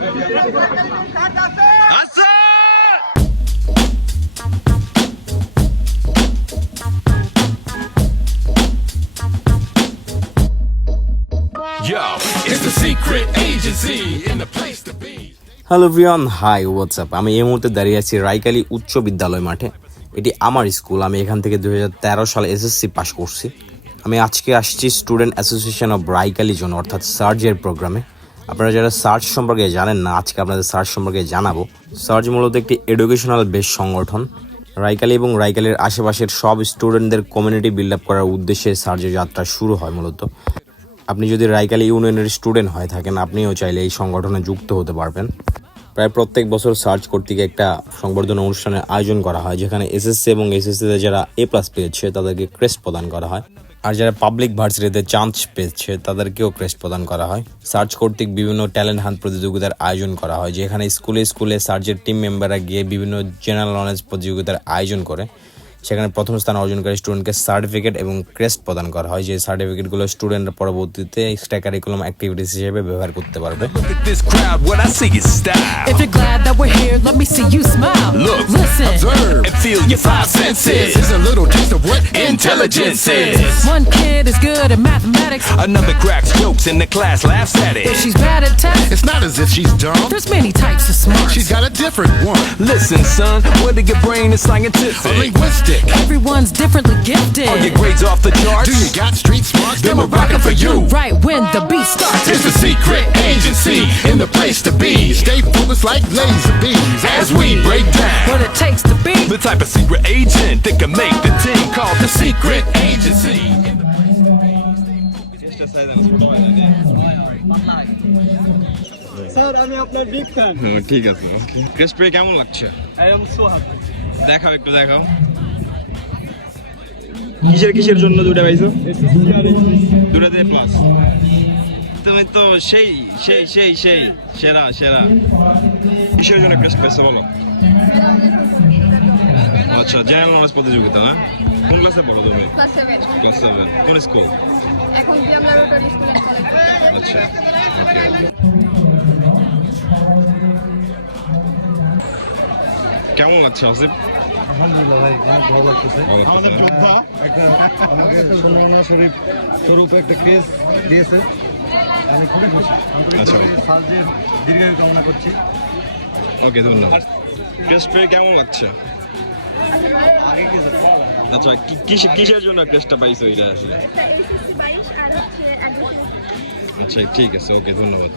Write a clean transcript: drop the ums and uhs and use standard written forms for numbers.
Yo, it's the secret agency in the place to be. Hello everyone, high WhatsApp. আমি এই মুহূর্তে দাঁড়িয়ে আছি রাইকালি উচ্চ বিদ্যালয় মাঠে। এটি আমার স্কুল। আমি এখান থেকে 2013 সালে এসএসসি পাস করছি। আমি আজকে আসছি স্টুডেন্ট অ্যাসোসিয়েশন অফ রাইকালি জন্য, অর্থাৎ সার্জের প্রোগ্রামে। আপনারা যারা সার্জ সম্পর্কে জানেন না, আজকে আপনাদের সার্জ সম্পর্কে জানাবো। সার্জ মূলত একটি এডুকেশনাল বেস সংগঠন। রাইকালি এবং রাইকালির আশেপাশের সব স্টুডেন্টদের কমিউনিটি বিল্ড আপ করার উদ্দেশ্যে সার্জের যাত্রা শুরু হয় মূলত। আপনি যদি রাইকালি ইউনিয়নের স্টুডেন্ট হয়ে থাকেন, আপনিও চাইলে এই সংগঠনে যুক্ত হতে পারবেন। প্রায় প্রত্যেক বছর সার্চ কর্তৃক একটা সংবর্ধনা অনুষ্ঠানের আয়োজন করা হয়, যেখানে এসএসসি এবং এসএসসিতে যারা A+ পেয়েছে তাদেরকে ক্রেস্ট প্রদান করা হয়, আর যারা পাবলিক ভার্সিটিতে চান্স পেয়েছে তাদেরকেও ক্রেস্ট প্রদান করা হয়। সার্চ কর্তৃক বিভিন্ন ট্যালেন্ট হান্ট প্রতিযোগিতার আয়োজন করা হয়, যেখানে স্কুলে স্কুলে সার্চের টিম মেম্বাররা গিয়ে বিভিন্ন জেনারেল নলেজ প্রতিযোগিতার আয়োজন করে। সেখানে প্রথম স্থান অর্জনকারী স্টুডেন্টকে সার্টিফিকেট এবং ক্রেস্ট প্রদান করা হয়, যে সার্টিফিকেটগুলো স্টুডেন্টরা পরবর্তীতে এক্সট্রা কারিকুলাম অ্যাক্টিভিটিস হিসেবে ব্যবহার করতে পারবে। If you're glad that we're here, let me see you smile. Look, listen, observe, and feel your five senses. Here's a little taste of what intelligence is. One kid is good at mathematics. Another cracks jokes and the class laughs at If it. she's bad at tests, It's not as if she's dumb. there's many types of smarts. She's got a different one. Listen, son, whether your brain is scientific, A linguistic. Everyone's differently gifted. or your grades off the charts, Do you got street smarts? then we're rocking for you. Right when the beat starts, It's the secret agency in the place to be. Stay focused like laser beams As we break down what it takes to be. the type of secret agent that can make the team called the secret agency. Sir আমি আপনার big fan. ঠিক আছে, crest পেয়ে কেমন লাগছে? I am so happy. দেখাও, একটু দেখাও। কিসের জন্য দুটো পাইছো? দুটাতে প্লাস। তুমি তো সেই সেই সেই সেই সেরা সেরা। কিসের জন্য ক্রেস্ট পেয়েছো বলো? আচ্ছা, জেনারেল নলেজ প্রতিযোগিতা না? কোন ক্লাসে পড়ো তুমি? Class 7 class 7। কোন স্কুল? এখন কি আমরা রোটারি স্কুলে আচ্ছা, ওকে। কেমন লাগছে আসিফ? আলহামদুলিল্লাহ ভাই, অনেক ভালো লাগতেছে। আমাকে সুন্দরবনের স্বরূপ একটা কেস দিয়েছে, আমি খুবই খুশি। আচ্ছা। সার্জের দীর্ঘায়ু কামনা করছি। ওকে, ধন্যবাদ। ক্রেস্ট পেয়ে কেমন লাগছে? আচ্ছা, কিসের জন্য ক্রেস্টটা পাইছো এটা আসলে? এসএসসি 22 আর হচ্ছে অ্যাডমিশন। আচ্ছা, ঠিক আছে, ওকে, ধন্যবাদ।